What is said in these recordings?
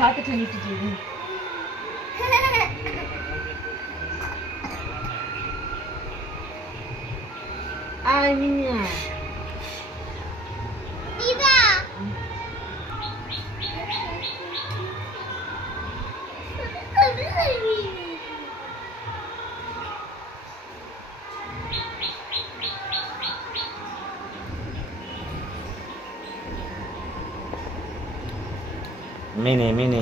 হাতে ঠেলে উঠেছে Aina. Dida. Mini. Mini.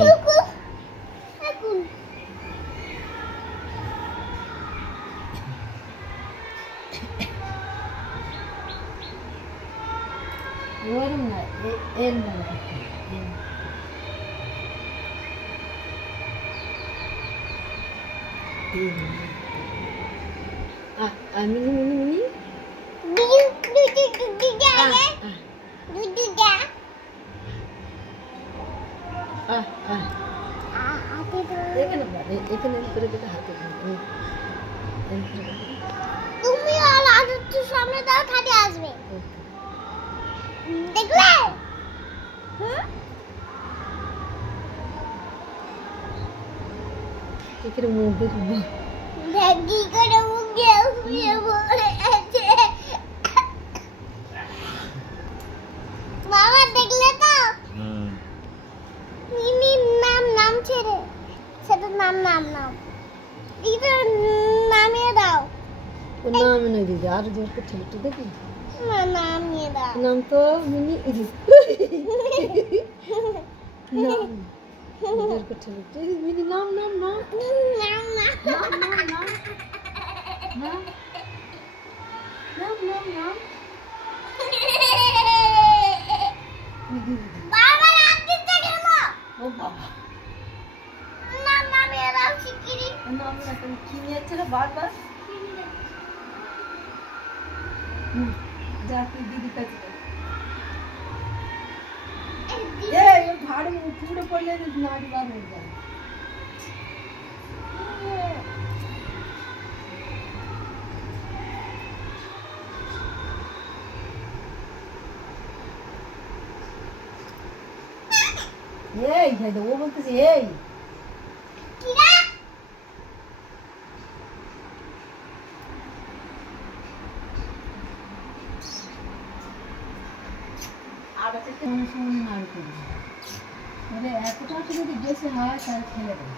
তুমি আর একটু সামনে দাও খালি আসবে দেখলে কি করে মুখ দেখবো দেখি করে মুখ দিয়ে বলে আছে মামা দেখলে তো মিনি নাম ছেড়ে সেটা নাম এটা নামিয়ে দাও নাম না দিদি আর জোর করে ঠেলতে দেখি না নামিয়ে দাও নাম তো মিনি নাম জোর করে ঠেলতে মিনি নাম বাবা রাতে কেন ও বাবা নাম নামিয়ে দাও শিগগিরই নাম না তুমি কি নিয়েছিল বারবার যা তুই দিদি কাছে ভাড়ে উঠে পড়লে নাড়ি বার হয়ে যায় ও বলতেছে এই মানে এতটা যদি বেশি হয় তাহলে খেলে দেবে